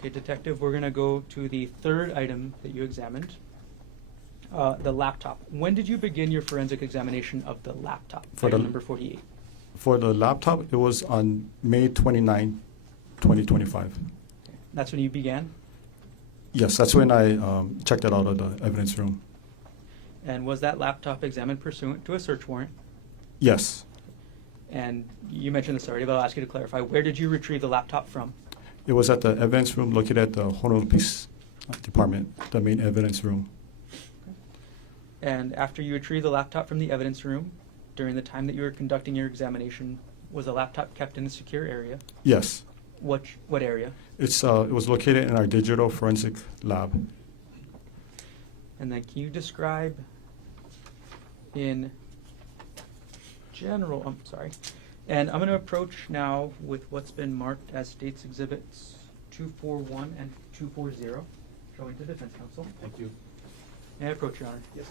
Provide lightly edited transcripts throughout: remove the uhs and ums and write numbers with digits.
Okay, Detective, we're going to go to the third item that you examined, the laptop. When did you begin your forensic examination of the laptop? Item number 48. For the laptop, it was on May 29, 2025. Okay. That's when you began? Yes, that's when I checked it out of the evidence room. And was that laptop examined pursuant to a search warrant? Yes. And you mentioned this already, but I'll ask you to clarify. Where did you retrieve the laptop from? It was at the evidence room located at the Honolulu Police Department, the main evidence room. Okay. And after you retrieved the laptop from the evidence room, during the time that you were conducting your examination, was the laptop kept in a secure area? Yes. What area? It was located in our digital forensic lab. And then can you describe in general, and I'm going to approach now with what's been marked as States Exhibits 241 and 240, showing to Defense Counsel. Thank you. May I approach, Your Honor? Yes.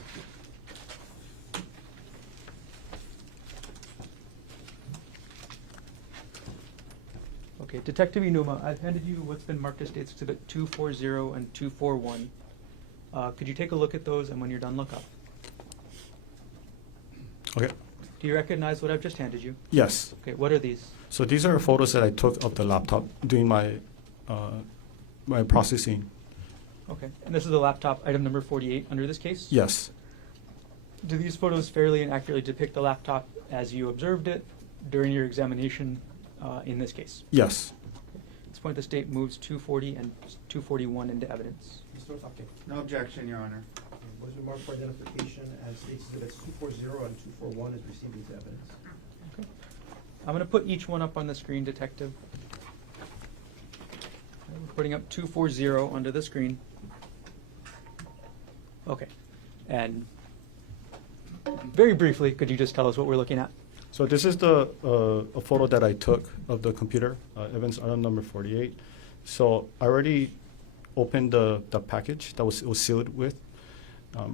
Okay, Detective Iinuma, I've handed you what's been marked as States Exhibit 240 and 241. Could you take a look at those, and when you're done, look up? Okay. Do you recognize what I've just handed you? Yes. Okay, what are these? So these are photos that I took of the laptop during my my processing. Okay, and this is the laptop, item number 48 under this case? Yes. Do these photos fairly and accurately depict the laptop as you observed it during your examination in this case? Yes. At this point, the state moves 240 and 241 into evidence. Mr. Okay. No objection, Your Honor. Was it marked for identification as States Exhibits 240 and 241 as received into evidence? Okay. I'm going to put each one up on the screen, Detective. Okay, we're putting up 240 onto the screen. Okay. And very briefly, could you just tell us what we're looking at? So this is the a photo that I took of the computer, evidence item number 48. So I already opened the package that it was sealed with.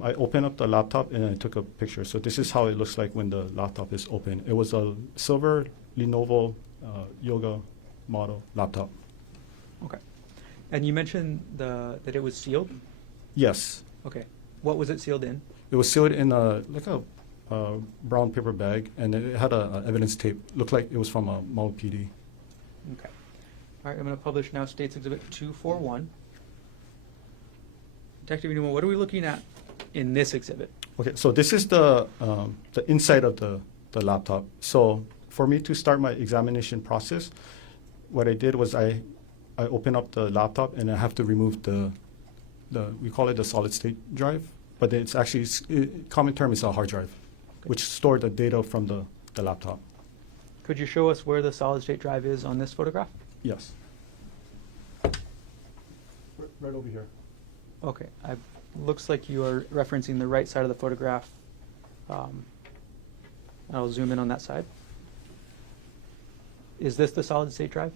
I opened up the laptop and I took a picture. So this is how it looks like when the laptop is open. It was a silver Lenovo Yoga model laptop. Okay. And you mentioned that it was sealed? Yes. Okay. What was it sealed in? It was sealed in a brown paper bag, and it had a evidence tape. Looked like it was from a Maui PD. Okay. All right, I'm going to publish now States Exhibit 241. Detective Iinuma, what are we looking at in this exhibit? Okay, so this is the inside of the laptop. So for me to start my examination process, what I did was I opened up the laptop and I have to remove we call it the solid state drive, but it's actually, common term is a hard drive, which stored the data from the laptop. Could you show us where the solid state drive is on this photograph? Yes. Right over here. Okay. Looks like you are referencing the right side of the photograph. I'll zoom in on that side. Is this the solid state drive?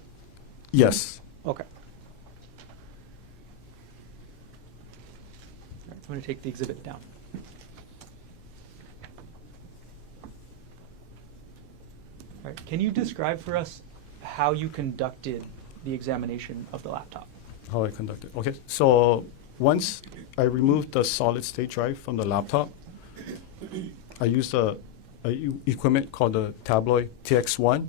Yes. Okay. All right, so I'm going to take the exhibit down. All right, can you describe for us how you conducted the examination of the laptop? How I conducted. Okay, so once I removed the solid state drive from the laptop, I used a equipment called the Tabloid TX1.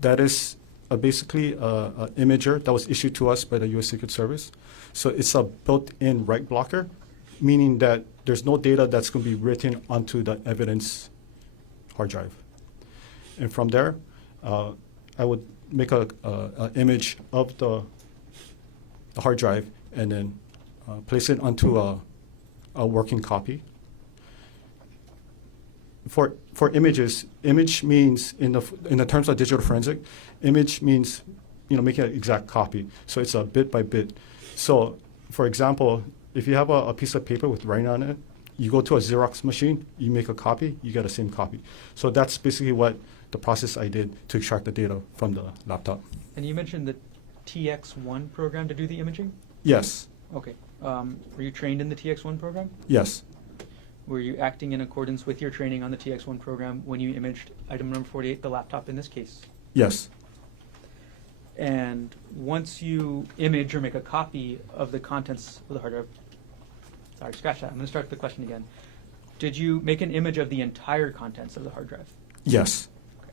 That is basically an imager that was issued to us by the U.S. Secret Service. So it's a built-in write blocker, meaning that there's no data that's going to be written onto the evidence hard drive. And from there, I would make an image of the hard drive and then place it onto a working copy. For images, image means in the terms of digital forensic, image means making an exact copy. So it's a bit by bit. So for example, if you have a piece of paper with writing on it, you go to a Xerox machine, you make a copy, you get the same copy. So that's basically what the process I did to extract the data from the laptop. And you mentioned the TX1 program to do the imaging? Yes. Okay. Were you trained in the TX1 program? Yes. Were you acting in accordance with your training on the TX1 program when you imaged item number 48, the laptop in this case? Yes. And once you image or make a copy of the contents of the hard drive, sorry, scratch that. I'm going to start the question again. Did you make an image of the entire contents of the hard drive? Yes. Okay.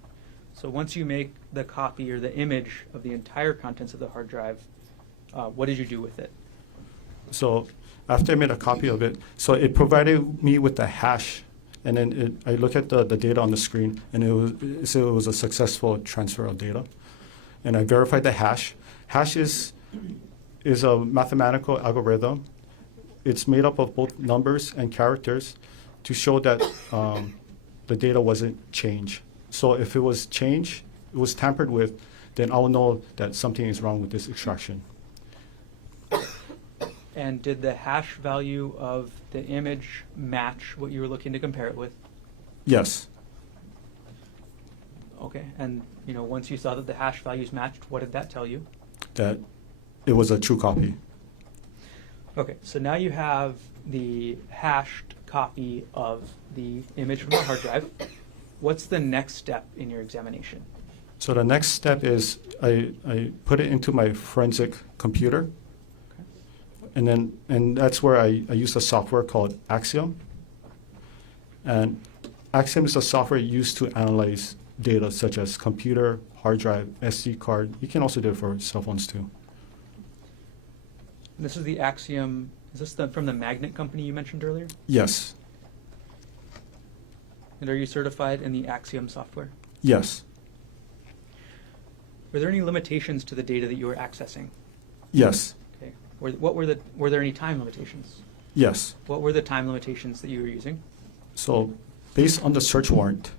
So once you make the copy or the image of the entire contents of the hard drive, what did you do with it? So after I made a copy of it, so it provided me with the hash, and then I look at the data on the screen, and it was a successful transfer of data. And I verified the hash. Hash is a mathematical algorithm. It's made up of both numbers and characters to show that the data wasn't changed. So if it was changed, it was tampered with, then I'll know that something is wrong with this extraction. And did the hash value of the image match what you were looking to compare it with? Yes. Okay, and once you saw that the hash values matched, what did that tell you? That it was a true copy. Okay, so now you have the hashed copy of the image from the hard drive. What's the next step in your examination? So the next step is I put it into my forensic computer, Okay. and that's where I use a software called Axiom. And Axiom is a software used to analyze data such as computer, hard drive, SD card. You can also do it for cell phones too. This is the Axiom. Is this from the magnet company you mentioned earlier? Yes. And are you certified in the Axiom software? Yes. Were there any limitations to the data that you were accessing? Yes. Okay. Were there any time limitations? Yes. What were the time limitations that you were using? So based on the search warrant,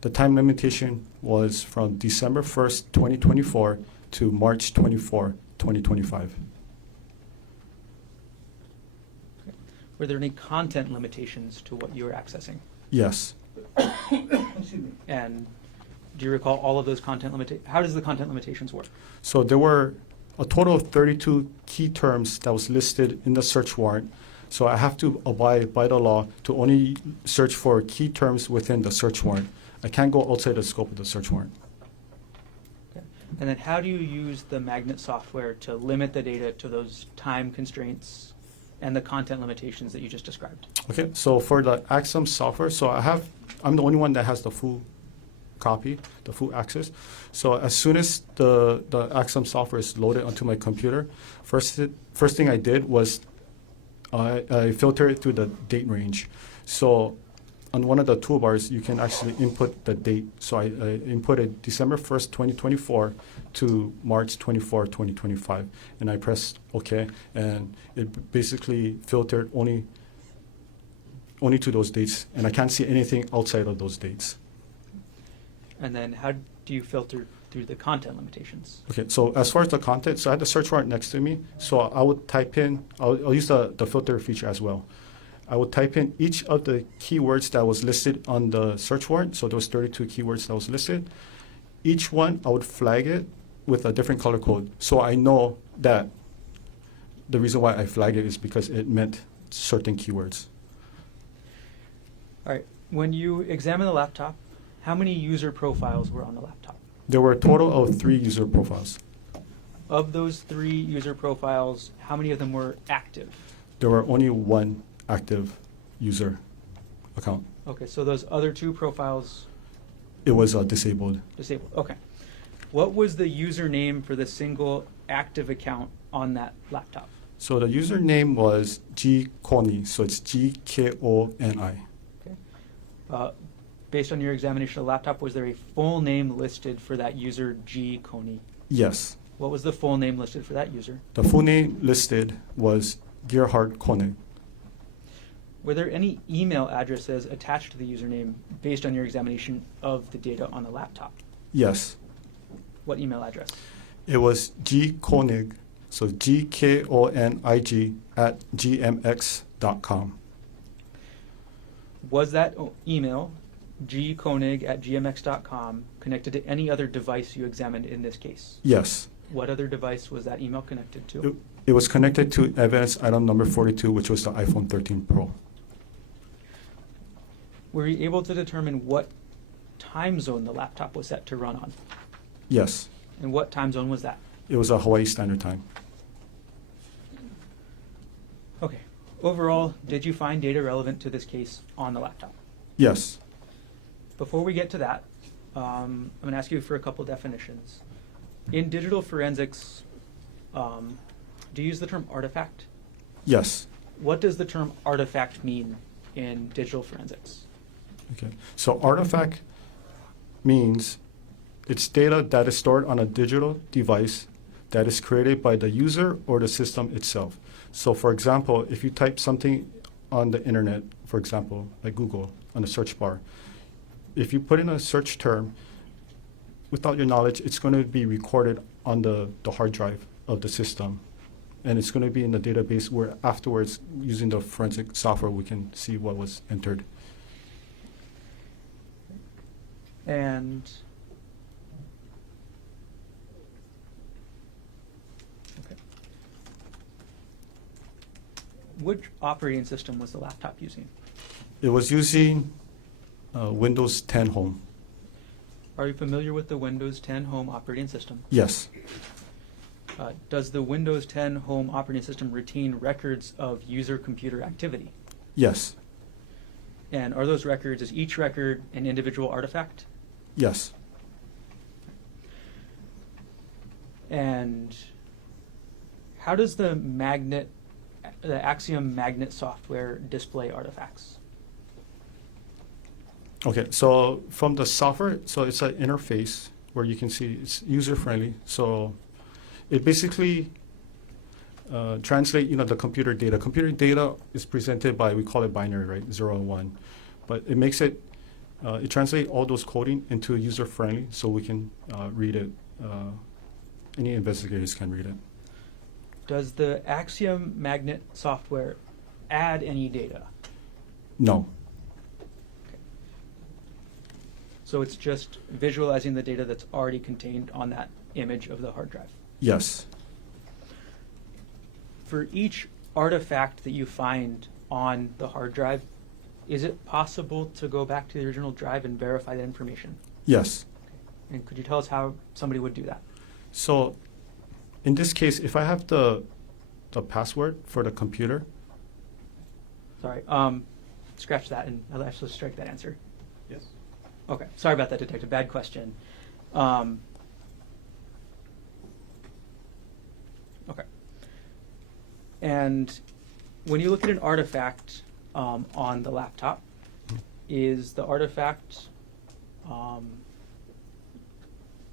the time limitation was from December 1st, 2024 to March 24, 2025. Okay. Were there any content limitations to what you were accessing? Yes. Excuse me. And do you recall all of those content limitations? How does the content limitations work? So there were a total of 32 key terms that was listed in the search warrant. So I have to abide by the law to only search for key terms within the search warrant. I can't go outside the scope of the search warrant. Okay. And then how do you use the magnet software to limit the data to those time constraints and the content limitations that you just described? Okay, so for the Axiom software, so I'm the only one that has the full copy, the full access. So as soon as the Axiom software is loaded onto my computer, first thing I did was I filtered it through the date range. So on one of the toolbars, you can actually input the date. So I inputted December 1st, 2024 to March 24, 2025. And I pressed OK, and it basically filtered only to those dates. And I can't see anything outside of those dates. And then how do you filter through the content limitations? Okay, so as far as the content, so I had the search warrant next to me. So I would type in, I'll use the filter feature as well. I would type in each of the keywords that was listed on the search warrant. So there was 32 keywords that was listed. Each one, I would flag it with a different color code. So I know that the reason why I flagged it is because it meant certain keywords. All right. When you examine the laptop, how many user profiles were on the laptop? There were a total of 3 user profiles. Of those 3 user profiles, how many of them were active? There were only 1 active user account. Okay, so those other 2 profiles It was disabled. disabled. Okay. What was the username for the single active account on that laptop? So the username was Konig, so it's Gkoni. Okay. Based on your examination of the laptop, was there a full name listed for that user, G. Konig? Yes. What was the full name listed for that user? The full name listed was Gerhardt Konig. Were there any email addresses attached to the username based on your examination of the data on the laptop? Yes. What email address? It was Konig, so Gkonig @gmx.com. Was that email, gkonig@gmx.com, connected to any other device you examined in this case? Yes. What other device was that email connected to? It was connected to evidence item number 42, which was the iPhone 13 Pro. Were you able to determine what time zone the laptop was set to run on? Yes. And what time zone was that? It was a Hawaii Standard Time. Okay. Overall, did you find data relevant to this case on the laptop? Yes. Before we get to that, I'm going to ask you for a couple definitions. In digital forensics, do you use the term artifact? Yes. What does the term artifact mean in digital forensics? Okay. So artifact means it's data that is stored on a digital device that is created by the user or the system itself. So for example, if you type something on the internet, for example, like Google, on the search bar, if you put in a search term, without your knowledge, it's going to be recorded on the hard drive of the system. And it's going to be in the database where afterwards, using the forensic software, we can see what was entered. And okay. Which operating system was the laptop using? It was using Windows 10 Home. Are you familiar with the Windows 10 Home operating system? Yes. Does the Windows 10 Home operating system retain records of user computer activity? Yes. And are those records, is each record an individual artifact? Yes. And how does the Axiom magnet software display artifacts? Okay, so from the software, so it's an interface where you can see it's user-friendly. So it basically translates, the computer data. Computer data is presented by, we call it binary, right, 0 and 1. But it makes it, it translates all those coding into user-friendly so we can read it. Any investigators can read it. Does the Axiom magnet software add any data? No. So it's just visualizing the data that's already contained on that image of the hard drive. Yes. For each artifact that you find on the hard drive, is it possible to go back to the original drive and verify that information? Yes. And could you tell us how somebody would do that? So in this case, if I have the password for the computer. Sorry, scratch that and I'll actually strike that answer. Yes. Okay, sorry about that, Detective. Bad question. Okay. And when you look at an artifact on the laptop, is the artifact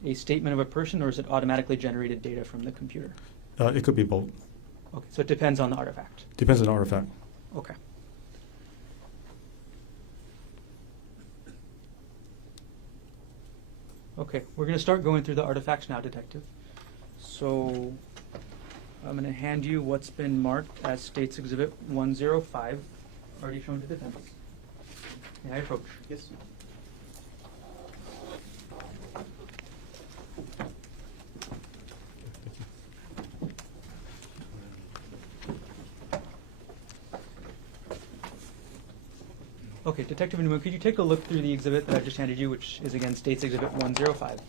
a statement of a person, or is it automatically generated data from the computer? It could be both. Okay, so it depends on the artifact. Depends on the artifact. Okay. Okay, we're going to start going through the artifacts now, Detective. So I'm going to hand you what's been marked as State's Exhibit 105, already shown to defense. May I approach? Yes. Okay, Detective Iinuma, could you take a look through the exhibit that I just handed you, which is again State's Exhibit 105?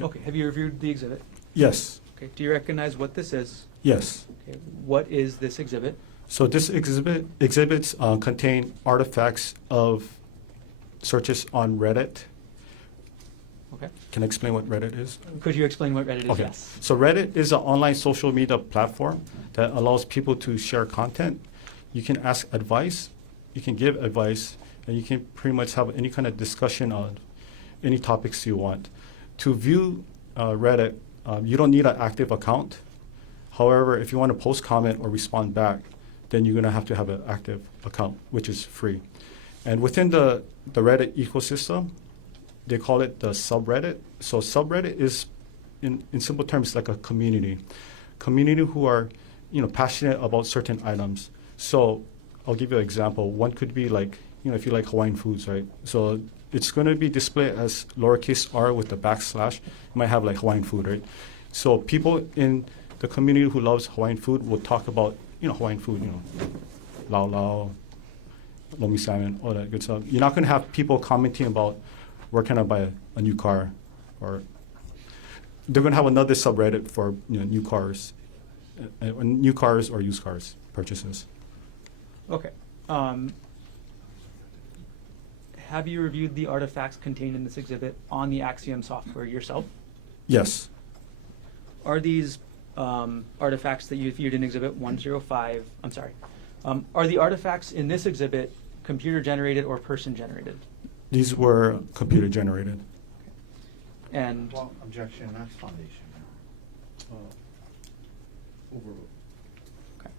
Okay, have you reviewed the exhibit? Yes. Okay, do you recognize what this is? Yes. Okay, what is this exhibit? So this exhibits contain artifacts of searches on Reddit. Okay. Can I explain what Reddit is? Could you explain what Reddit is? Okay. Yes. So Reddit is an online social media platform that allows people to share content. You can ask advice you can give advice, and you can pretty much have any kind of discussion on any topics you want. To view Reddit, you don't need an active account. However, if you want to post comment or respond back, then you're going to have an active account, which is free. And within the Reddit ecosystem, they call it the subreddit. So subreddit is, in simple terms, like a community who are, passionate about certain items. So I'll give you an example. One could be like, if you like Hawaiian foods, right? So it's going to be displayed as lowercase r with the backslash. You might have like Hawaiian food, right? So people in the community who loves Hawaiian food will talk about, Hawaiian food, lau lau, lomi salmon, all that good stuff. You're not going to have people commenting about where can I buy a new car, or they're going to have another subreddit for new cars or used cars purchases. Okay. Have you reviewed the artifacts contained in this exhibit on the Axiom software yourself? Yes. Are these artifacts that you viewed in Exhibit 105, are the artifacts in this exhibit computer generated or person generated? These were computer generated. And Well, objection, that's foundation. Overruled. okay.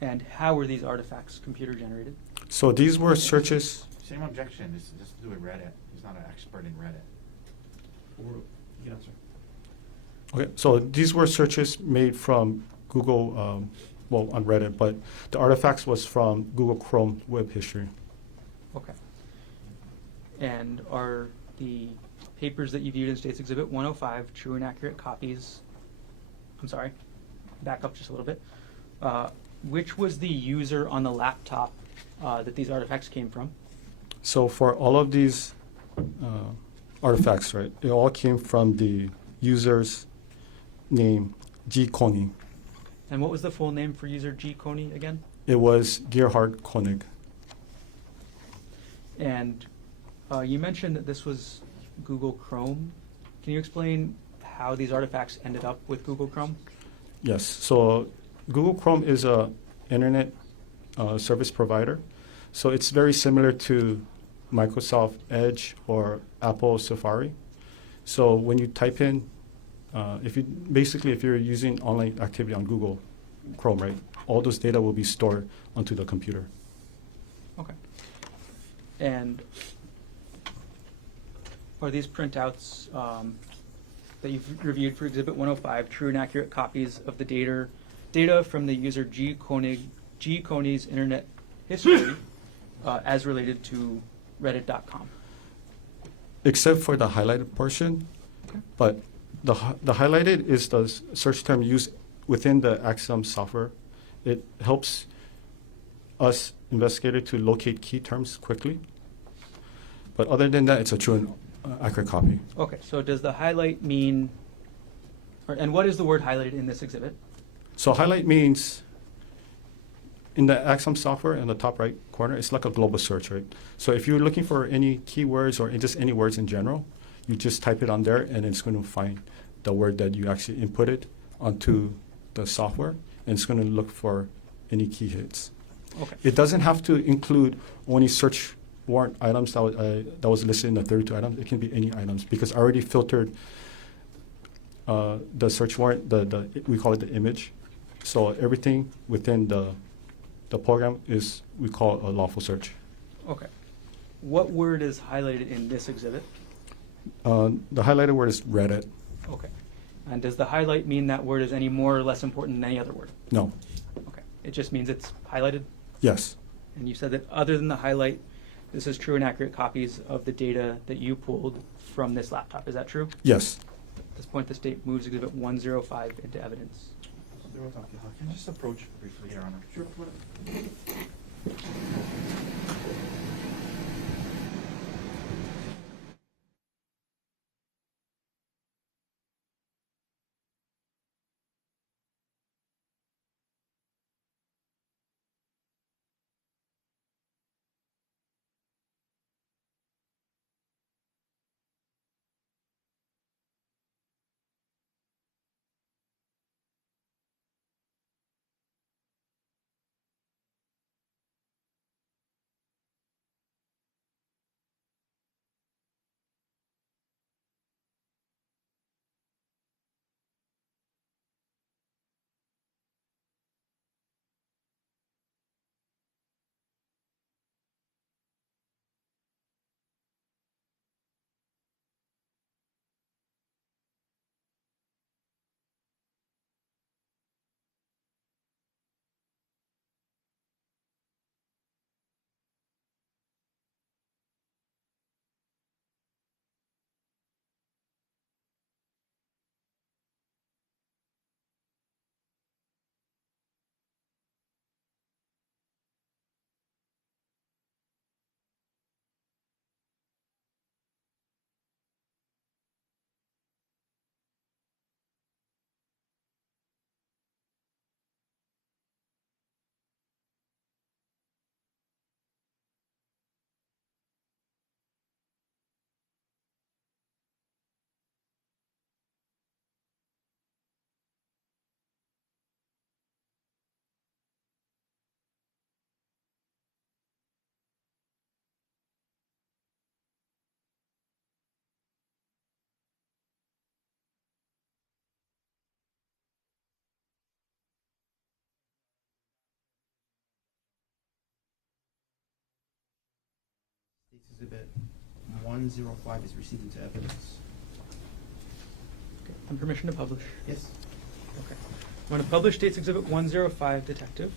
And how were these artifacts computer generated? So these were searches. Same objection, this is to do with Reddit. He's not an expert in Reddit. Overruled. You can answer. Okay, so these were searches made from Google, on Reddit, but the artifacts was from Google Chrome web history. Okay. And are the papers that you viewed in States Exhibit 105 true and accurate copies? I'm sorry, back up just a little bit. Which was the user on the laptop that these artifacts came from? So for all of these artifacts, right, it all came from the user's name, Konig. And what was the full name for user Konig again? It was Gerhardt Konig. And you mentioned that this was Google Chrome. Can you explain how these artifacts ended up with Google Chrome? Yes, so Google Chrome is a internet service provider. So it's very similar to Microsoft Edge or Apple Safari. So when you type in, if you're using online activity on Google Chrome, right, all those data will be stored onto the computer. Okay. And are these printouts that you've reviewed for Exhibit 105 true and accurate copies of the data from the user Konig's internet history as related to Reddit.com? Except for the highlighted portion, Okay. but the highlighted is the search term used within the Axiom software. It helps us investigator to locate key terms quickly. But other than that, it's a true and accurate copy. Okay, so does the highlight mean, and what is the word highlighted in this exhibit? So highlight means in the Axiom software in the top right corner, it's like a global search, right? So if you're looking for any keywords or just any words in general, you just type it on there and it's going to find the word that you actually inputted onto the software, and it's going to look for any key hits. Okay. It doesn't have to include only search warrant items that was listed in the 32 items. It can be any items because I already filtered the search warrant, we call it the image. So everything within the program is, we call a lawful search. Okay. What word is highlighted in this exhibit? The highlighted word is Reddit. Okay. And does the highlight mean that word is any more or less important than any other word? No. Okay. It just means it's highlighted? Yes. And you said that other than the highlight, this is true and accurate copies of the data that you pulled from this laptop. Is that true? Yes. At this point, the state moves Exhibit 105 into evidence. Can I just approach briefly, Your Honor? Sure. Come on. Exhibit 105 is received into evidence. Okay. And permission to publish. Yes. Okay. I'm going to publish State's Exhibit 105, Detective.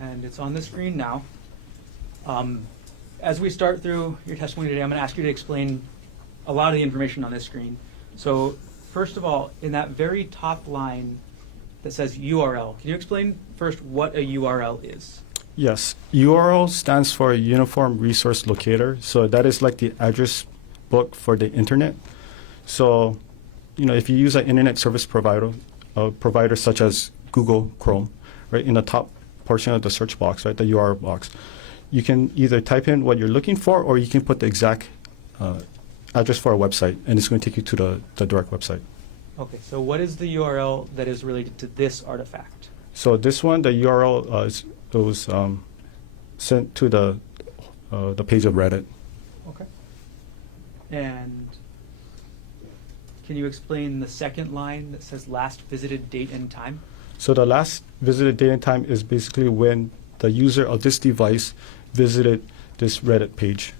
And it's on the screen now. As we start through your testimony today, I'm going to ask you to explain a lot of the information on this screen. So, first of all, in that very top line that says URL, can you explain first what a URL is? Yes, URL stands for Uniform Resource Locator. So that is like the address book for the internet. So, if you use an internet service provider, such as Google Chrome, right, in the top portion of the search box, right, the URL box, you can either type in what you're looking for, or you can put the exact address for a website, and it's going to take you to the direct website. Okay, so what is the URL that is related to this artifact? So this one, the URL was sent to the page of Reddit. Okay. And can you explain the second line that says last visited date and time? So the last visited date and time is basically when the user of this device visited this Reddit page.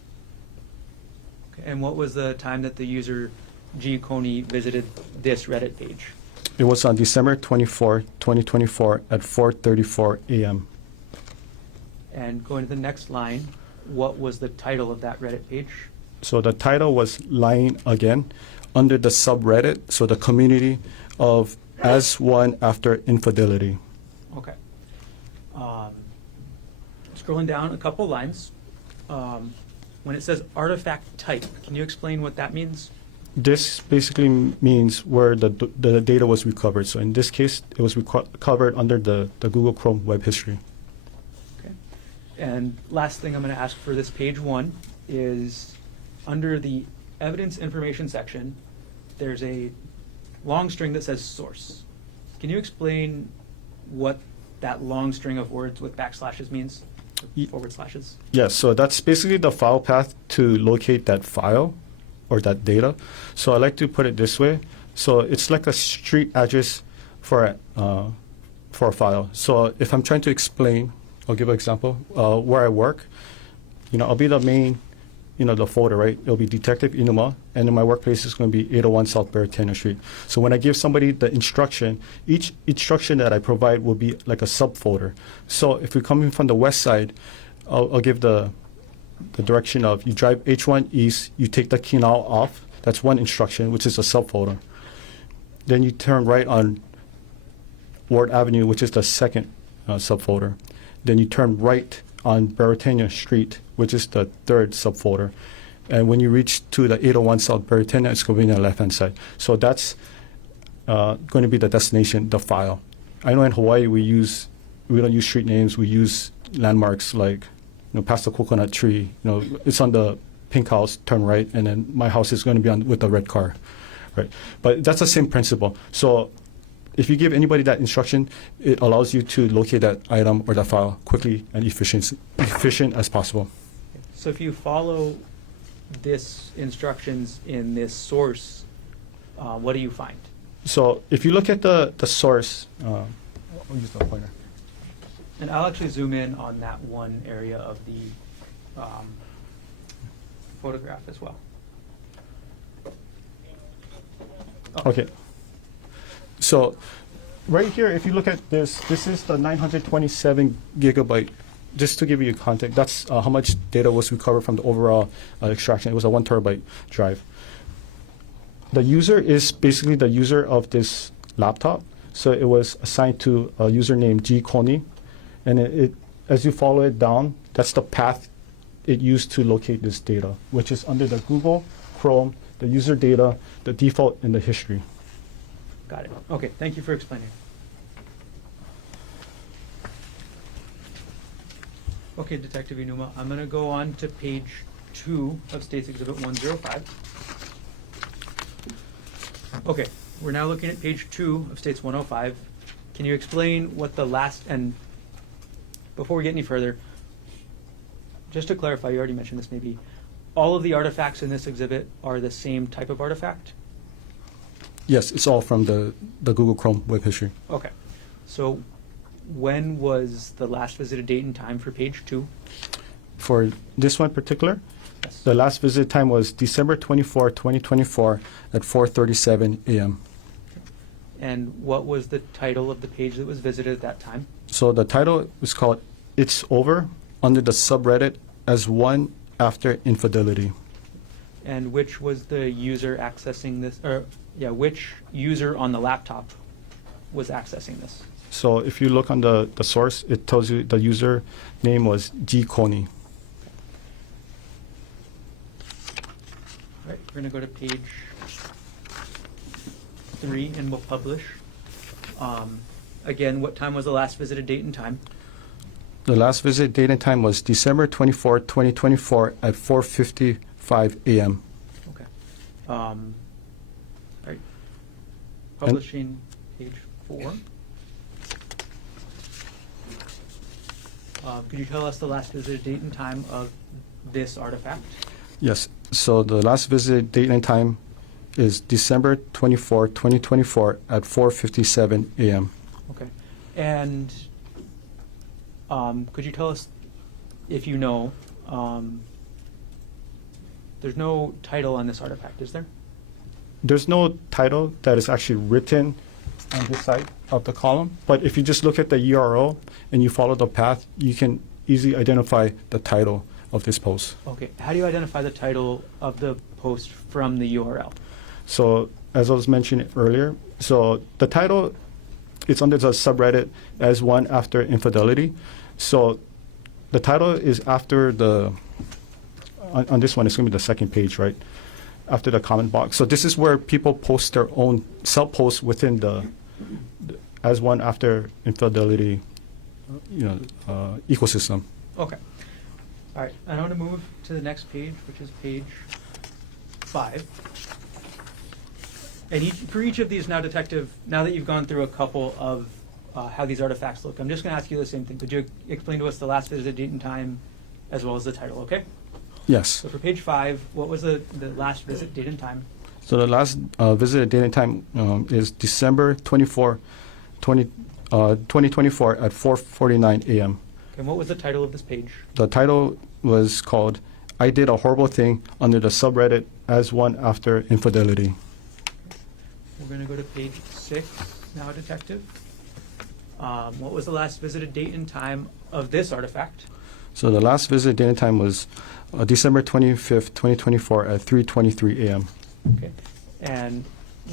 Okay. And what was the time that the user G. Konig visited this Reddit page? It was on December 24, 2024 at 4:34 a.m. And going to the next line, what was the title of that Reddit page? So the title was Lying Again under the subreddit, so the community of As One After Infidelity. Okay. Scrolling down a couple lines, when it says artifact type, can you explain what that means? This basically means where the data was recovered. So in this case, it was recovered under the Google Chrome web history. Okay. And last thing I'm going to ask for this page one is under the evidence information section, there's a long string that says source. Can you explain what that long string of words with backslashes means? Forward slashes? Yes, so that's basically the file path to locate that file or that data. So I like to put it this way. So it's like a street address for a file. So if I'm trying to explain, I'll give an example, where I work, I'll be the main, the folder, right? It'll be Detective Iinuma, and then my workplace is going to be 801 South Baratena Street. So when I give somebody the instruction, each instruction that I provide will be like a subfolder. So if you're coming from the west side, I'll give the direction of you drive H1 east, you take the Kinao off. That's one instruction, which is a subfolder. Then you turn right on Ward Avenue, which is the second subfolder. Then you turn right on Baratena Street, which is the third subfolder. And when you reach to the 801 South Baratena, it's going to be on the left-hand side. So that's going to be the destination, the file. I know in Hawaii we don't use street names. We use landmarks like, past the coconut tree. It's on the pink house, turn right, and then my house is going to be on with the red car, right? But that's the same principle. So if you give anybody that instruction, it allows you to locate that item or that file quickly and efficient as possible. So if you follow this instructions in this source, what do you find? So if you look at the source, I'll use the pointer. And I'll actually zoom in on that one area of the photograph as well. Oh. Okay. So right here, if you look at this is the 927 gigabyte. Just to give you context, that's how much data was recovered from the overall extraction. It was a 1 terabyte drive. The user is basically the user of this laptop. So it was assigned to a user named G. Konig. And it as you follow it down, that's the path it used to locate this data, which is under the Google Chrome, the user data, the default, and the history. Got it. Okay, thank you for explaining. Okay, Detective Iinuma, I'm going to go on to page 2 of State's Exhibit 105. Okay, we're now looking at page 2 of State's 105. Can you explain what the last, and before we get any further, just to clarify, you already mentioned this maybe, all of the artifacts in this exhibit are the same type of artifact? Yes, it's all from the Google Chrome web history. Okay, so when was the last visited date and time for page 2? for this one particular, Yes. the last visit time was December 24, 2024 at 4:37 a.m. And what was the title of the page that was visited at that time? So the title was called It's Over under the subreddit as one after infidelity. And which was the user accessing this, or, yeah, which user on the laptop was accessing this? So if you look on the source, it tells you the user name was G. Konig. All right, we're gonna go to page 3 and we'll publish. Again, what time was the last visited date and time? The last visit date and time was December 24, 2024 at 4:55 a.m. Okay. All right. Publishing page 4. Could you tell us the last visited date and time of this artifact? Yes, so the last visit date and time is December 24, 2024 at 4:57 a.m. Okay. And could you tell us, if you know, there's no title on this artifact, is there? There's no title that is actually written on this side of the column, but if you just look at the URL and you follow the path, you can easily identify the title of this post. Okay. How do you identify the title of the post from the URL? So as I was mentioning earlier, so the title, it's under the subreddit as one after infidelity. So the title is after the, on this one, it's going to be the second page, right? After the comment box. So this is where people post their own self-posts within the as one after infidelity, ecosystem. Okay. All right. I want to move to the next page, which is page 5. And for each of these now, Detective, now that you've gone through a couple of how these artifacts look, I'm just going to ask you the same thing. Could you explain to us the last visit date and time as well as the title, okay? Yes. So for page 5, what was the last visit date and time? So the last visit date and time is December 24, 2024 at 4:49 a.m. Okay, and what was the title of this page? The title was called I Did a Horrible Thing under the subreddit as one after infidelity. We're going to go to page 6 now, Detective. What was the last visited date and time of this artifact? So the last visit date and time was December 25th, 2024 at 3:23 a.m. Okay. And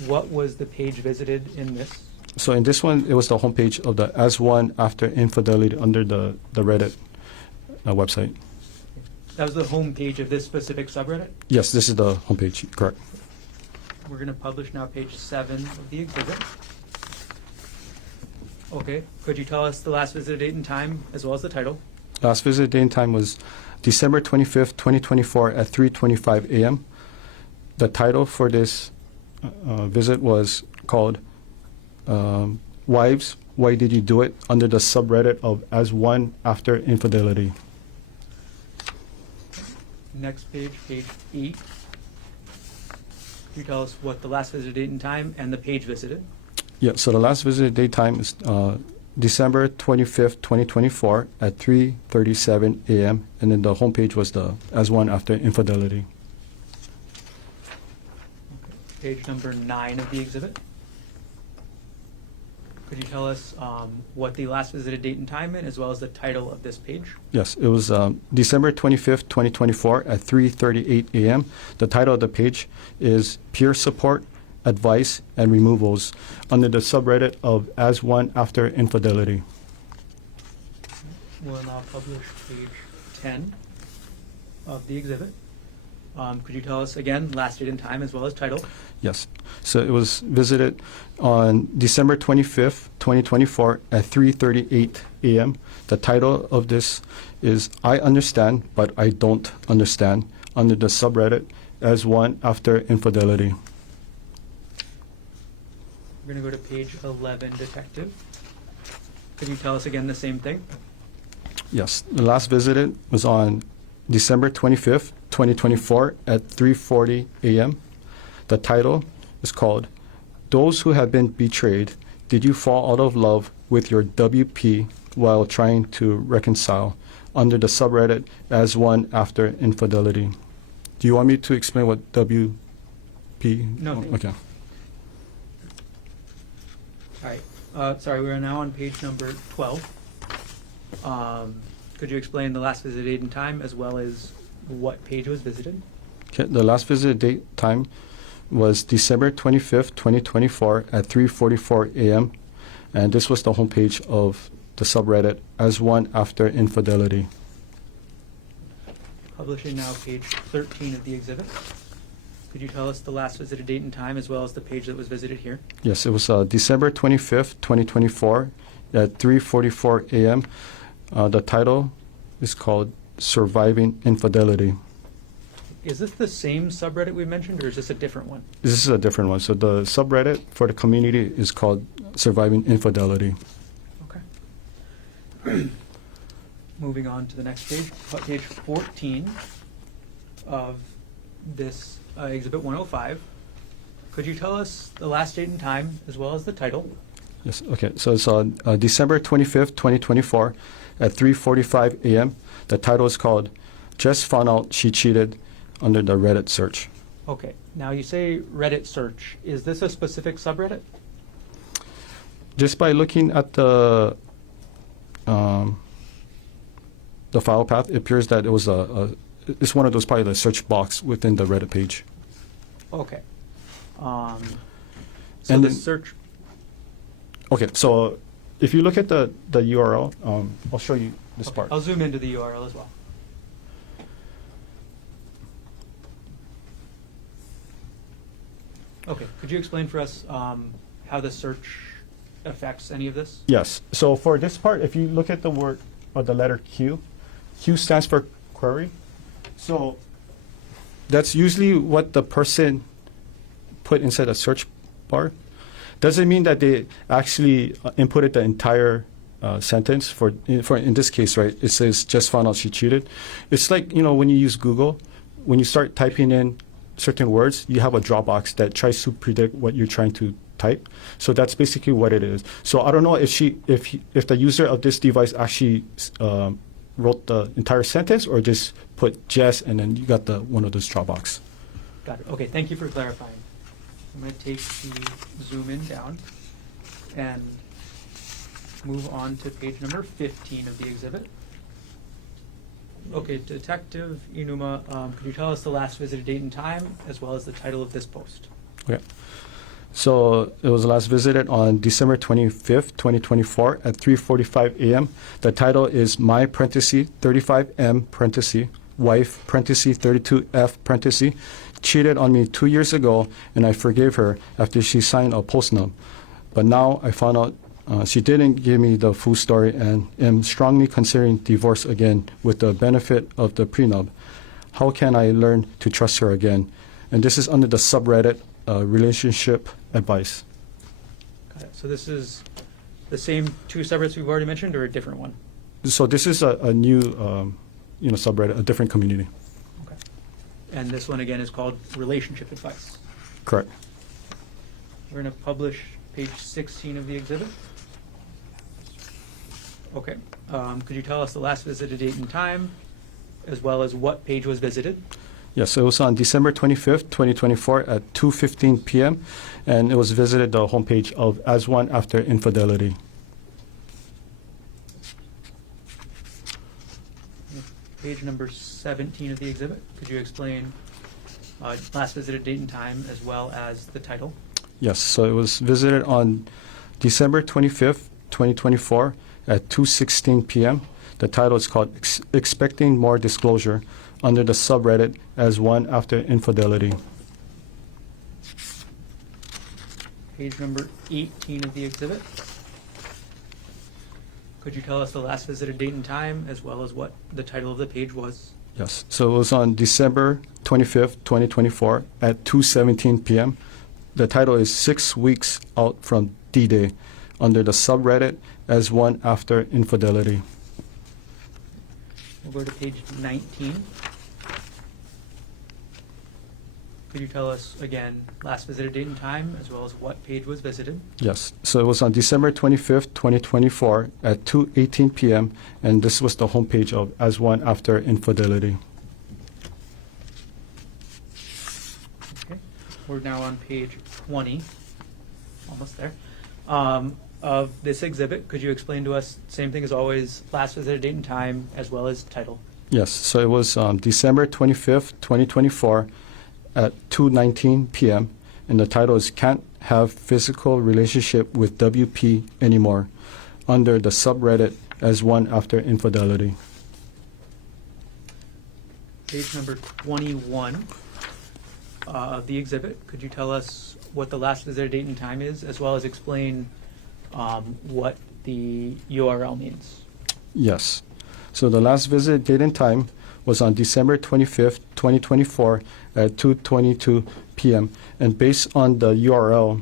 what was the page visited in this? So in this one, it was the homepage of the as one after infidelity under the Reddit website. That was the home page of this specific subreddit? Yes, this is the homepage, correct. We're going to publish now page 7 of the exhibit. Okay. Could you tell us the last visit date and time as well as the title? Last visit date and time was December 25th, 2024 at 3:25 a.m. The title for this visit was called Wives, Why Did You Do It? Under the subreddit of As One After Infidelity. Next page, page 8. Could you tell us what the last visit date and time and the page visited? Yeah, so the last visit date time is December 25th, 2024 at 3:37 a.m. And then the homepage was the As One After Infidelity. Okay. Page number 9 of the exhibit. Could you tell us what the last visited date and time is, as well as the title of this page? Yes, it was December 25th, 2024 at 3:38 a.m. The title of the page is Peer Support, Advice, and Removals under the subreddit of As One After Infidelity. We'll now publish page 10 of the exhibit. Could you tell us again last date and time as well as title? Yes. So it was visited on December 25th, 2024 at 3:38 a.m. The title of this is I Understand, But I Don't Understand under the subreddit As One After Infidelity. We're going to go to page 11, Detective. Could you tell us again the same thing? Yes. The last visited was on December 25th, 2024 at 3:40 a.m. The title is called Those Who Have Been Betrayed, Did You Fall Out of Love with Your WP While Trying to Reconcile under the subreddit as one after infidelity. Do you want me to explain what WP? No, thank you. Okay. All right. Sorry, we are now on page number 12. Could you explain the last visit date and time as well as what page was visited? Okay. The last visit date time was December 25th, 2024 at 3:44 a.m. And this was the homepage of the subreddit as one after infidelity. Publishing now page 13 of the exhibit. Could you tell us the last visited date and time as well as the page that was visited here? Yes, it was December 25th, 2024 at 3:44 a.m. The title is called Surviving Infidelity. Is this the same subreddit we mentioned, or is this a different one? This is a different one. So the subreddit for the community is called Surviving Infidelity. Okay. Moving on to the next page, page 14 of this exhibit 105. Could you tell us the last date and time as well as the title? Yes. Okay. So it's on December 25th, 2024 at 3:45 a.m. The title is called Just Found Out She Cheated under the Reddit search. Okay. Now you say Reddit search. Is this a specific subreddit? Just by looking at the file path, it appears that it was it's one of those probably the search box within the Reddit page. Okay. So And the then- search. Okay, so if you look at the URL, I'll show you this Okay, part. I'll zoom into the URL as well. Okay. Could you explain for us how the search affects any of this? Yes. So for this part, if you look at the word or the letter Q, Q stands for query. So that's usually what the person put inside a search bar. Doesn't mean that they actually inputted the entire sentence. For in this case, right? It says just found out she cheated. It's like, you know, when you use Google, when you start typing in certain words, you have a drop box that tries to predict what you're trying to type. So that's basically what it is. So I don't know if the user of this device actually wrote the entire sentence or just put just and then you got the one of those drop box. Got it. Okay. Thank you for clarifying. I'm going to take the zoom in down and move on to page number 15 of the exhibit. Okay, Detective Iinuma, could you tell us the last visited date and time as well as the title of this post? Okay. So it was last visited on December 25th, 2024 at 3:45 a.m. The title is My parenthesis 35M parenthesis wife parenthesis 32F parenthesis cheated on me 2 years ago and I forgave her after she signed a postnum. But now I found out she didn't give me the full story and am strongly considering divorce again with the benefit of the prenup. How can I learn to trust her again? And this is under the subreddit relationship advice. Got it. So this is the same two subreddits we've already mentioned or a different one? So this is a new subreddit, a different community. Okay. And this one again is called Relationship Advice. Correct. We're going to publish page 16 of the exhibit. Okay. Could you tell us the last visited date and time as well as what page was visited? Yes, it was on December 25th, 2024 at 2:15 p.m. and it was visited the homepage of As One After Infidelity. Page number 17 of the exhibit. Could you explain last visited date and time as well as the title? Yes, so it was visited on December 25th, 2024 at 2:16 p.m. The title is called Expecting More Disclosure under the subreddit As One After Infidelity. Page number 18 of the exhibit. Could you tell us the last visited date and time as well as what the title of the page was? Yes, so it was on December 25th, 2024 at 2:17 p.m. The title is 6 Weeks Out from D-Day under the subreddit As One After Infidelity. We'll go to page 19. could you tell us again last visited date and time, as well as what page was visited? Yes. So it was on December 25th, 2024 at 2:18 p.m. and this was the homepage of As One After Infidelity. Okay, we're now on page 20, almost there, of this exhibit. Could you explain to us, same thing as always, last visited date and time, as well as title? Yes. So it was December 25th, 2024 at 2:19 p.m. and the title is Can't Have Physical Relationship with WP Anymore under the subreddit As One After Infidelity. Page number 21 of the exhibit. Could you tell us what the last visited date and time is, as well as explain what the URL means? Yes. So the last visit date and time was on December 25th, 2024 at 2:22 p.m. And based on the URL,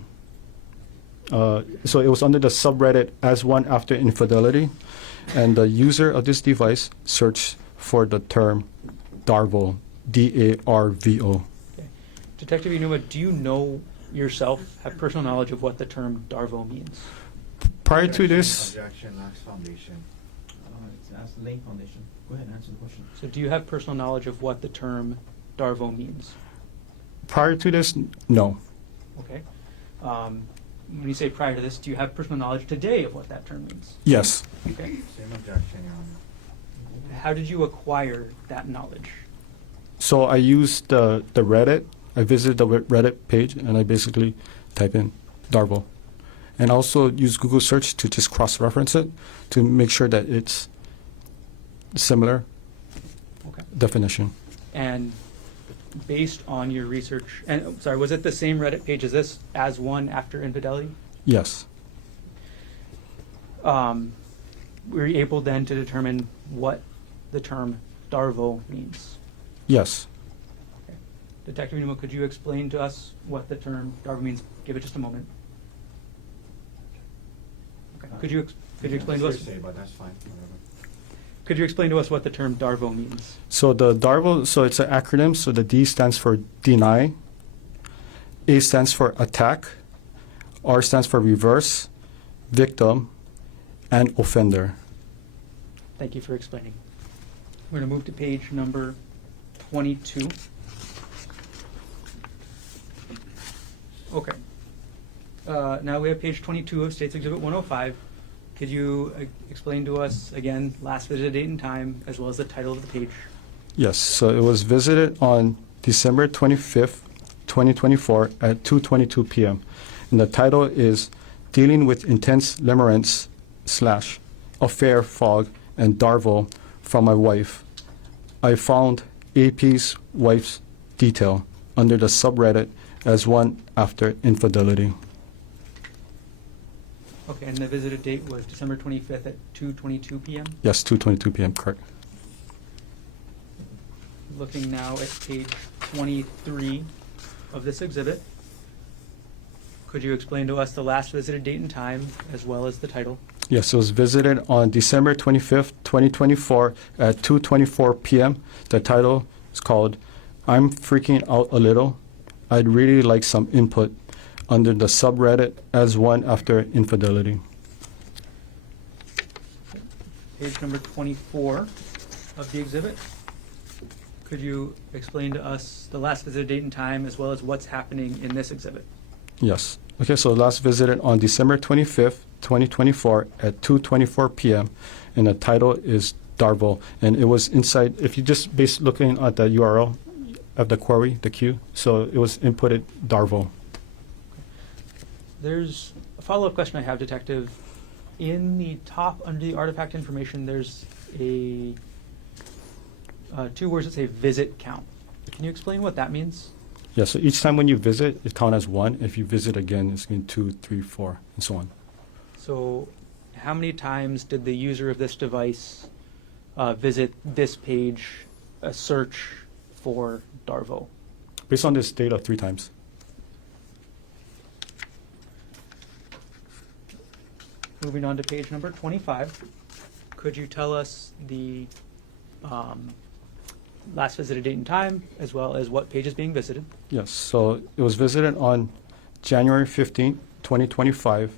so it was under the subreddit As One After Infidelity, and the user of this device searched for the term DARVO, D-A-R-V-O. Okay. Detective Iinuma, do you know yourself, have personal knowledge of what the term DARVO means? Prior to this, Objection, Lacks foundation. It's asked the Lane Foundation. Go ahead and answer the question. So do you have personal knowledge of what the term DARVO means? no. Okay. When you say prior to this, do you have personal knowledge today of what that term means? Yes. Okay. Same objection, Your Honor. How did you acquire that knowledge? So I used the Reddit. I visited the Reddit page and I basically type in DARVO. And also use Google search to just cross-reference it to make sure that it's similar Okay. definition. And based on your research, and sorry, was it the same Reddit page as this, As One After Infidelity? Yes. Were you able then to determine what the term DARVO means? Yes. Okay. Detective Iinuma, could you explain to us what the term DARVO means? Give it just a moment. Okay. Could you explain to us? Hearsay, but that's fine, whatever. Could you explain to us what the term DARVO means? So the DARVO, so it's an acronym. So the D stands for deny, A stands for attack, R stands for reverse, victim, and offender. Thank you for explaining. We're going to move to page number 22. Okay. Now we have page 22 of State's Exhibit 105. Could you explain to us, again, last visited date and time, as well as the title of the page? Yes, so it was visited on December 25th, 2024 at 2:22 p.m. And the title is Dealing with Intense Limerence / Affair Fog and DARVO from My Wife. I found AP's wife's detail under the subreddit As One After Infidelity. Okay, and the visited date was December 25th at 2:22 p.m.? Yes, 2:22 p.m., correct. Looking now at page 23 of this exhibit. Could you explain to us the last visited date and time, as well as the title? Yes, it was visited on December 25th, 2024 at 2:24 p.m. The title is called I'm Freaking Out a Little. I'd really like some input under the subreddit As One After Infidelity. Page number 24 of the exhibit. Could you explain to us the last visited date and time, as well as what's happening in this exhibit? Yes. Okay, so last visited on December 25th, 2024 at 2:24 p.m. and the title is DARVO. And it was inside, if you just base looking at the URL of the query, the queue, so it was inputted DARVO. There's a follow-up question I have, Detective. In the top, under the artifact information, there's a two words that say visit count. Can you explain what that means? Yeah, so each time when you visit, it counts as one. If you visit again, it's going to 2, 3, 4, and so on. So how many times did the user of this device visit this page, search for DARVO? Based on this data, 3 times. Moving on to page number 25, could you tell us the last visited date and time, as well as what page is being visited. Yes, so it was visited on January 15th, 2025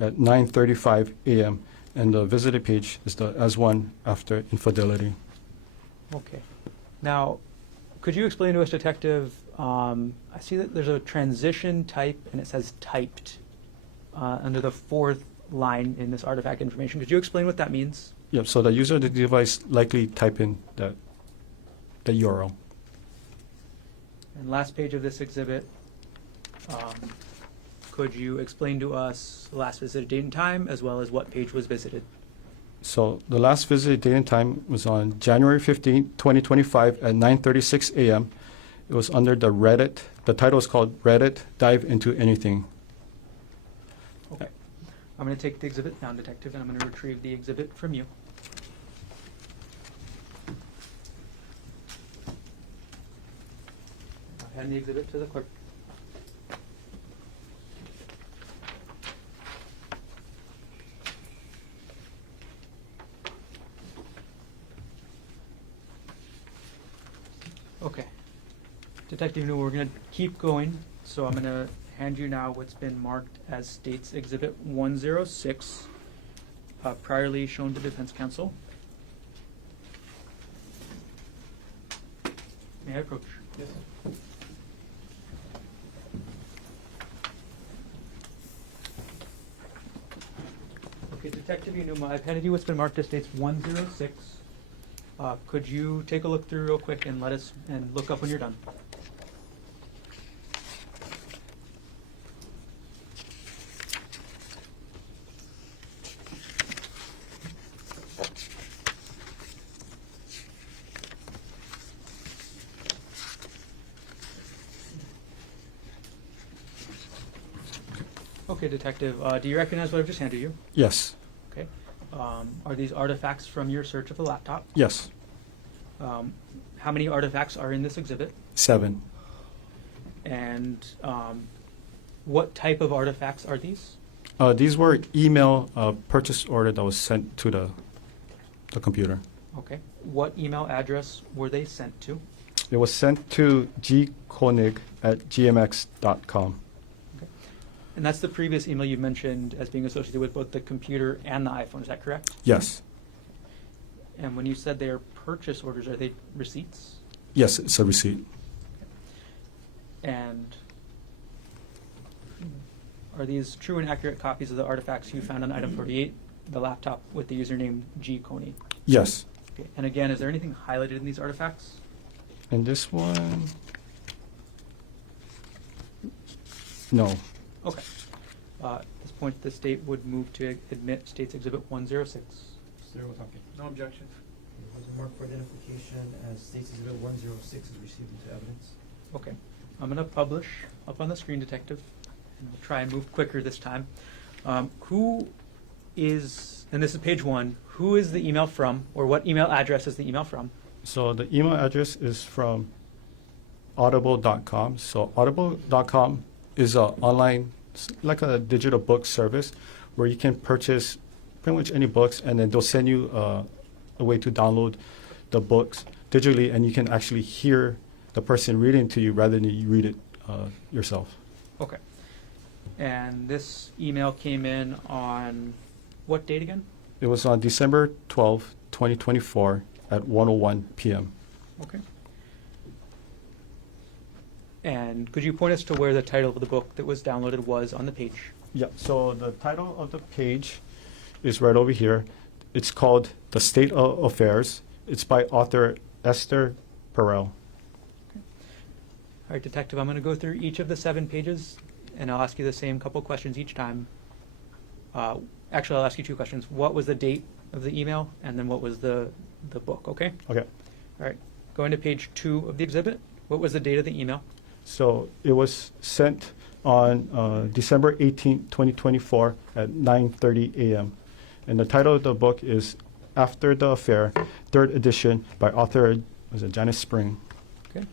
at 9:35 a.m. And the visited page is the as one after infidelity. Okay. Now, could you explain to us, Detective, I see that there's a transition type and it says typed under the fourth line in this artifact information. Could you explain what that means? Yep, so the user of the device likely type in the URL. And last page of this exhibit, could you explain to us the last visited date and time, as well as what page was visited? So the last visited date and time was on January 15th, 2025 at 9:36 a.m. It was under the Reddit. The title is called Reddit Dive Into Anything. Okay. I'm going to take the exhibit down, Detective, and I'm going to retrieve the exhibit from you. I'll hand the exhibit to the clerk. Okay. Detective Iinuma, we're going to keep going, so I'm going to hand you now what's been marked as State's Exhibit 106, priorly shown to Defense Counsel. May I approach? Yes. Okay, Detective Iinuma, I've handed you what's been marked as State's 106. Could you take a look through real quick and look up when you're done? Okay, Detective, do you recognize what I've just handed you? Yes, Okay. Are these artifacts from your search of the laptop? yes, How many artifacts are in this exhibit? 7. And what type of artifacts are these? These were email purchase order that was sent to the computer. Okay. What email address were they sent to? It was sent to gkonig@gmx.com. Okay. And that's the previous email you mentioned as being associated with both the computer and the iPhone, is that correct? Yes, And when you said they are purchase orders, are they receipts? yes, it's a receipt. And are these true and accurate copies of the artifacts you found on item 48, the laptop with the username Konig? Yes, Okay. And again, is there anything highlighted in these artifacts? and this one, no. Okay. At this point, the state would move to admit State's Exhibit 106. Mr. Otake. No objection. It was marked for identification as State's Exhibit 106 is received into evidence. Okay. I'm going to publish up on the screen, Detective, and we'll try and move quicker this time. Who is, and this is page 1, who is the email from, or what email address is the email from? So the email address is from audible.com. So audible.com is a online, like a digital book service where you can purchase pretty much any books, and then they'll send you a way to download the books digitally, and you can actually hear the person reading to you rather than you read it yourself. Okay. And this email came in on what date again? It was on December 12th, 2024 at 1:01 p.m. Okay. And could you point us to where the title of the book that was downloaded was on the page? Yeah, so the title of the page is right over here. It's called The State of Affairs. It's by author Esther Perel. All right, Detective, I'm going to go through each of the 7 pages, and I'll ask you the same couple questions each time. Actually, I'll ask you 2 questions. What was the date of the email, and then what was the book, okay? Okay, All right, going to page 2 of the exhibit. What was the date of the email? so it was sent on December 18th, 2024 at 9:30 a.m. And the title of the book is After the Affair, 3rd edition by author, was it Janice Spring? Okay.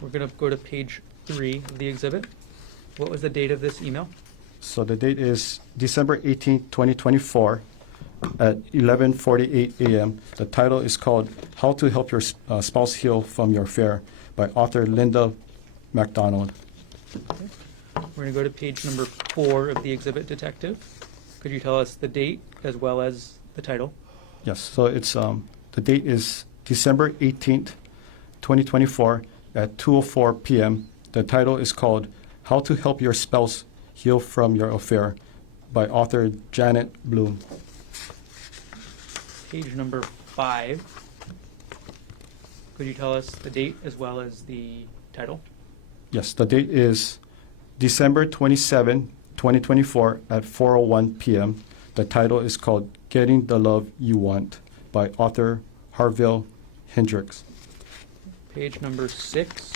We're going to go to page 3 of the exhibit. What was the date of this email? So the date is December 18th, 2024 at 11:48 a.m. The title is called How to Help Your Spouse Heal from Your Affair by author Linda MacDonald. We're going to go to page number 4 of the exhibit, Detective. Could you tell us the date as well as the title? Yes, so it's the date is December 18th, 2024 at 2:04 p.m. The title is called How to Help Your Spouse Heal from Your Affair by author Janet Bloom. Page number 5. Could you tell us the date as well as the title? Yes, the date is December 27, 2024 at 4:01 p.m. The title is called Getting the Love You Want by author Harville Hendricks. Page number 6.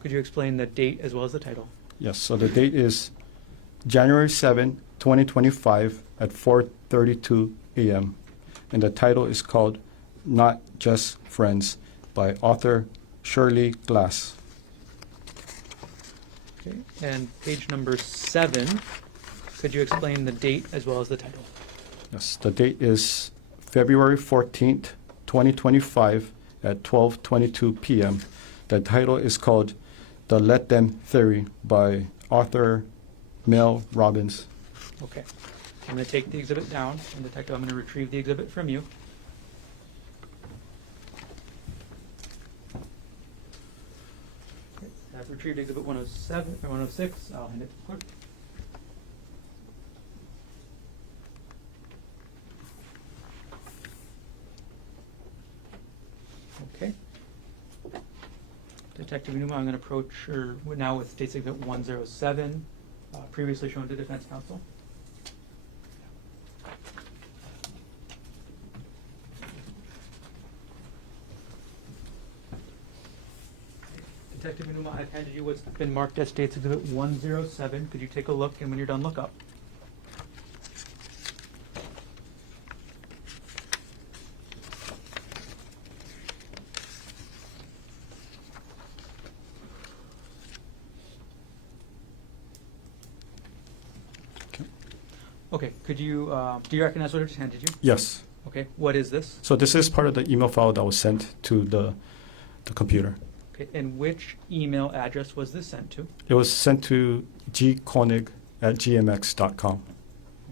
Could you explain the date as well as the title? Yes, so the date is January 7, 2025 at 4:32 a.m. And the title is called Not Just Friends by author Shirley Glass. Okay. And page number 7. Could you explain the date as well as the title? Yes, the date is February 14th, 2025 at 12:22 p.m. The title is called The Let Them Theory by author Mel Robbins. Okay. I'm going to take the exhibit down, and Detective, I'm going to retrieve the exhibit from you. Okay. I've retrieved exhibit 107 or 106. I'll hand it to the clerk. Okay. Detective Iinuma, I'm going to approach her now with State's Exhibit 107, previously shown to Defense Counsel. Detective Iinuma, I've handed you what's been marked as State's Exhibit 107. Could you take a look, and when you're done, look up? Okay, could you, do you recognize what I just handed you? Yes. Okay, what is this? So this is part of the email file that was sent to the computer. Okay, and which email address was this sent to? It was sent to gkonig@gmx.com.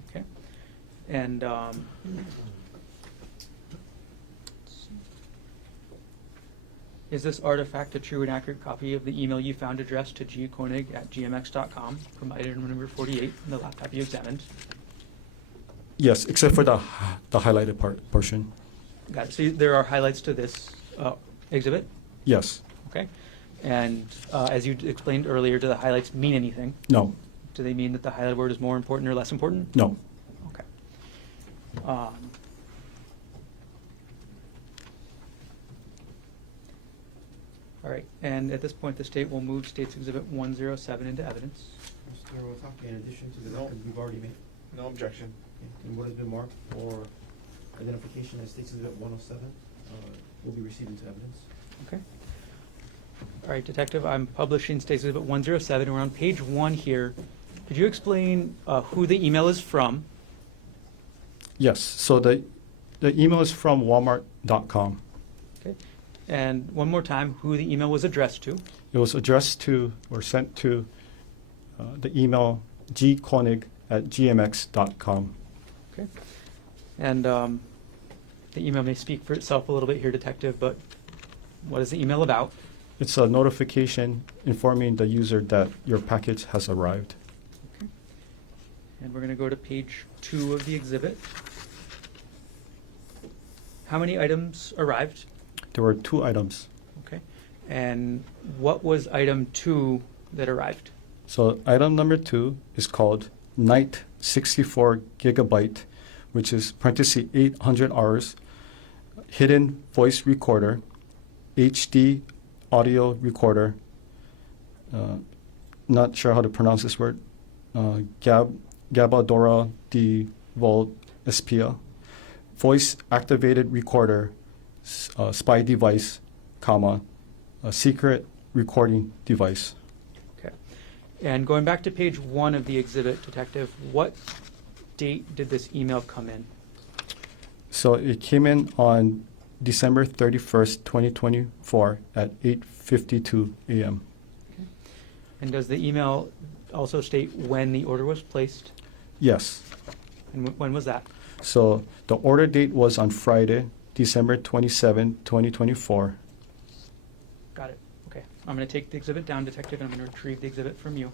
Okay, and is this artifact a true and accurate copy of the email you found addressed to gkonig@gmx.com, provided in number 48 in the laptop you examined? Yes, except for the highlighted portion. Got it. So there are highlights to this exhibit? Yes. Okay. And as you explained earlier, do the highlights mean anything? No. Do they mean that the highlighted word is more important or less important? No. Okay. All right. And at this point, the state will move State's Exhibit 107 into evidence. Mr. Otake, in addition to the record we've already made, No objection. and what has been marked for identification as State's Exhibit 107 will be received into evidence. Okay. All right, Detective, I'm publishing State's Exhibit 107. We're on page 1 here. Could you explain who the email is from? Yes. So the email is from Walmart.com. Okay. And one more time, who the email was addressed to? It was addressed to or sent to the email gkonig@gmx.com. Okay. And the email may speak for itself a little bit here, Detective, but what is the email about? It's a notification informing the user that your package has arrived. Okay. And we're going to go to page 2 of the exhibit. How many items arrived? There were 2 items. Okay. And what was item 2 that arrived? So item number 2 is called Night 64 gigabyte, which is parenthesis 800 hours, hidden voice recorder, HD audio recorder. Not sure how to pronounce this word. Gabadora de Vol Espia, voice activated recorder, spy device, comma, a secret recording device. Okay. And going back to page 1 of the exhibit, Detective, what date did this email come in? So it came in on December 31st, 2024 at 8:52 a.m. And does the email also state when the order was placed? Yes. And when was that? So the order date was on Friday, December 27, 2024. Got it. Okay. I'm going to take the exhibit down, Detective, and I'm going to retrieve the exhibit from you.